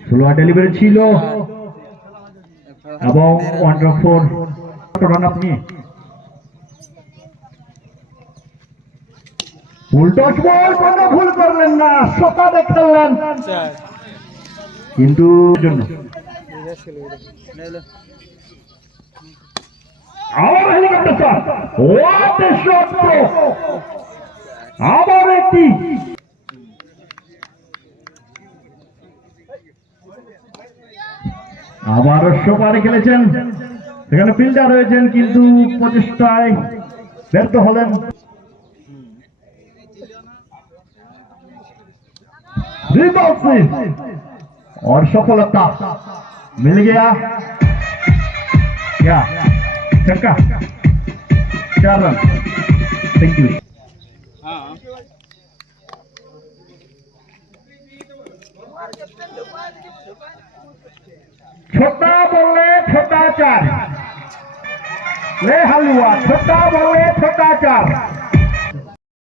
slow delivery ছিল এবং wonderful run আপনি ফুল টস বল কোনো ভুল করলেন না সকালে খেললেন কিন্তু জন্য আবার helicopter shot what a shot আবার একটি আবারও সোপারে খেলেছেন সেখানে ফিল্ডার হয়েছেন কিন্তু প্রচেষ্টায় ব্যর্থ হলেন और सफलता मिल गया क्या छक्का 4 रन थैंक यू छोटा बोले छोटा 4 ले हलवा छोटा बोले छोटा 4